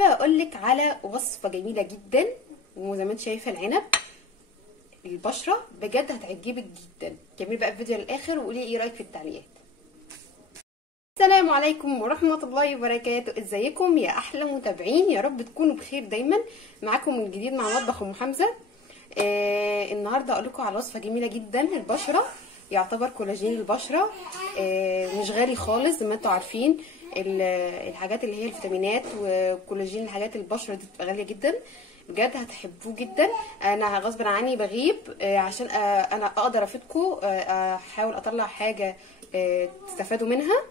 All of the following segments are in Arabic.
حابه اقول لك على وصفه جميله جدا، وزي ما انت شايفه العنب البشره بجد هتعجبك جدا. كملي بقى الفيديو للاخر وقولي ايه رايك في التعليقات. السلام عليكم ورحمه الله وبركاته، ازيكم يا احلى متابعين؟ يا رب تكونوا بخير دايما. معاكم من جديد مع مطبخ ام حمزه. النهارده اقول لكم على وصفه جميله جدا. البشره يعتبر كولاجين البشره، مش غالي خالص زي ما انتم عارفين. الحاجات اللي هي الفيتامينات والكولاجين، الحاجات البشره دي بتبقى غاليه جدا بجد، هتحبوه جدا. انا غصب عني بغيب عشان انا اقدر افيدكم، احاول اطلع حاجه تستفادوا منها.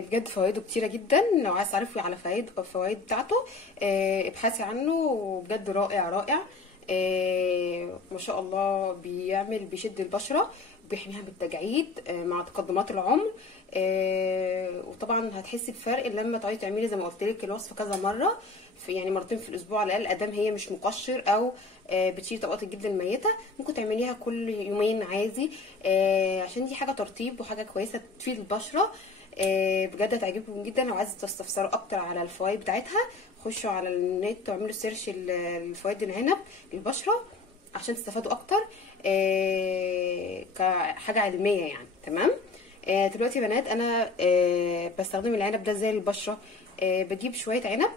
بجد فوائده كتيره جدا. لو عايز تعرفي على الفوائد بتاعته ابحثي عنه، وبجد رائع رائع. ما شاء الله بيشد البشره وبيحميها من التجاعيد مع تقدمات العمر. وطبعا هتحسي بفرق لما تقعدي تعملي زي ما قلت لك الوصفه كذا مره، يعني مرتين في الاسبوع على الاقل، ادام هي مش مقشر او بتشيل طبقات الجلد الميته. ممكن تعمليها كل يومين عادي، عشان دي حاجه ترطيب وحاجه كويسه تفيد البشره. بجد هتعجبكم جدا. لو عايزه تستفسروا اكتر على الفوائد بتاعتها خشوا على النت واعملوا سيرش الفوائد العنب للبشره عشان تستفادوا اكتر كحاجه علميه يعني. تمام. دلوقتي يا بنات انا بستخدم العنب ده ازاي للبشره. بجيب شويه عنب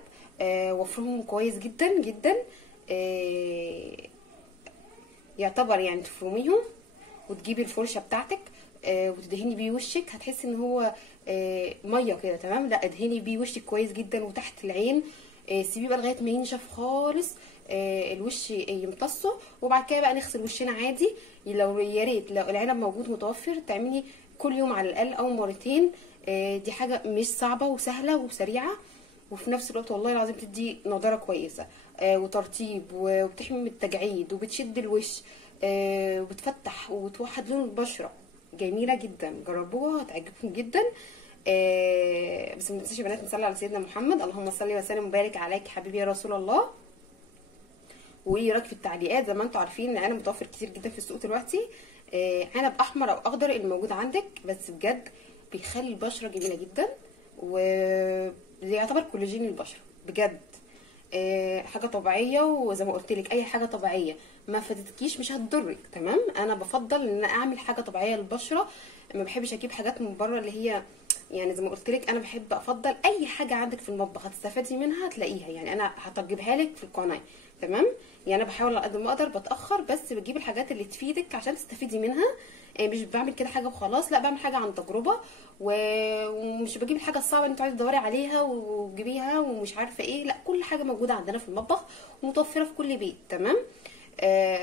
وافرمهم كويس جدا جدا، يعتبر يعني تفرميهم وتجيبي الفرشه بتاعتك وتدهني بيه وشك. هتحسي ان هو ميه كده. تمام. لا، ادهني بيه وشك كويس جدا وتحت العين، سيبيه بقى لغايه ما ينشف خالص الوش يمتصه. وبعد كده بقى نغسل وشنا عادي. لو يا ريت لو العنب موجود متوفر تعملي كل يوم على الاقل او مرتين. دي حاجه مش صعبه وسهله وسريعه، وفي نفس الوقت والله العظيم بتدي نضاره كويسه وترطيب وبتحمي من التجاعيد وبتشد الوش وبتفتح وتوحد لون البشره. جميله جدا، جربوها هتعجبكم جدا. بس ما تنسوش يا بنات نصلي على سيدنا محمد. اللهم صل وسلم وبارك عليك حبيبي يا رسول الله. وايه رايك في التعليقات؟ زي ما انتم عارفين العنب متوفر كتير جدا في السوق دلوقتي، عنب احمر او اخضر اللي موجود عندك، بس بجد بيخلي البشره جميله جدا ويعتبر كولاجين البشره بجد. حاجه طبيعيه، وزي ما قلت لك اي حاجه طبيعيه ما فاتتكيش مش هتضرك. تمام. انا بفضل ان اعمل حاجه طبيعيه للبشره، ما بحبش اجيب حاجات من بره اللي هي يعني زي ما قلت لك. انا بحب افضل اي حاجه عندك في المطبخ هتستفادي منها هتلاقيها، يعني انا هتجيبها لك في القناه. تمام. يعني انا بحاول على قد ما اقدر بتاخر، بس بجيب الحاجات اللي تفيدك عشان تستفيدي منها. مش بعمل كده حاجه وخلاص، لا بعمل حاجه عن تجربه ومش بجيب الحاجه الصعبه اللي انت عايزه تدوري عليها وتجيبيها ومش عارفه ايه. لا، كل حاجه موجوده عندنا في المطبخ ومتوفره في كل بيت. تمام.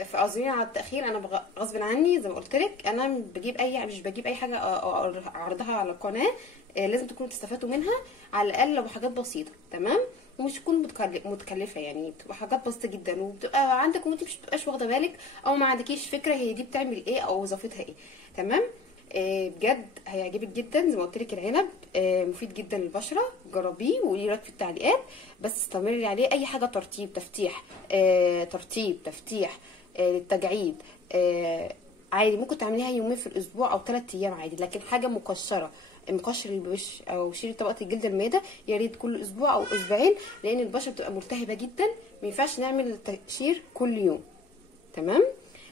فاعذروني على التاخير، انا غصب عني زي ما قلت لك. انا مش بجيب اي حاجه اعرضها على القناه. لازم تكونوا تستفادوا منها على الاقل لو حاجات بسيطه. تمام. ومش تكون متكلفه، يعني بتبقى حاجات بسيطه جدا وبتبقى عندك وانت مش بتبقاش واخده بالك او ما عندكيش فكره هي دي بتعمل ايه او وظيفتها ايه. تمام. بجد هيعجبك جدا. زي ما قلت لك العنب مفيد جدا للبشره، جربيه وقولي رايك في التعليقات. بس استمري عليه. اي حاجه ترطيب تفتيح، ترطيب تفتيح للتجاعيد عادي ممكن تعمليها يومين في الاسبوع او 3 ايام عادي. لكن حاجه مقشره، مقشر الوش او شيل طبقه الجلد المائده، يا ريت كل اسبوع او اسبوعين، لان البشره بتبقى ملتهبه جدا. ما ينفعش نعمل تقشير كل يوم. تمام.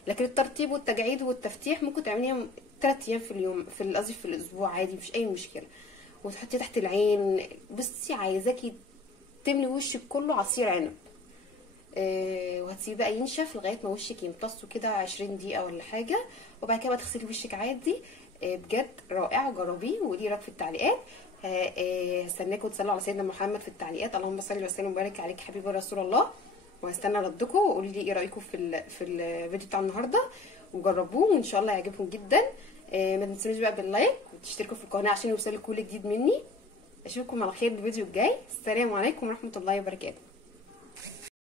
لكن الترطيب والتجاعيد والتفتيح ممكن تعمليها 3 ايام في اليوم، قصدي في الاسبوع عادي، مفيش اي مشكله. وتحطي تحت العين. بصي عايزاكي تملي وشك كله عصير عنب، وهتسيبيه بقى ينشف لغايه ما وشك يمتصه كده 20 دقيقه ولا حاجه. وبعد كده تغسلي وشك عادي. بجد رائع، جربيه وقولي رايك في التعليقات. هستناكم تصلوا على سيدنا محمد في التعليقات. اللهم صل وسلم وبارك عليك حبيبي رسول الله. وهستنى ردكم وقولي لي ايه رايكم في الفيديو بتاع النهارده، وجربوه وان شاء الله يعجبكم جدا. ما تنسونيش بقى باللايك وتشتركوا في القناه عشان يوصلكوا كل جديد مني. اشوفكم على خير الفيديو الجاي. السلام عليكم ورحمه الله وبركاته.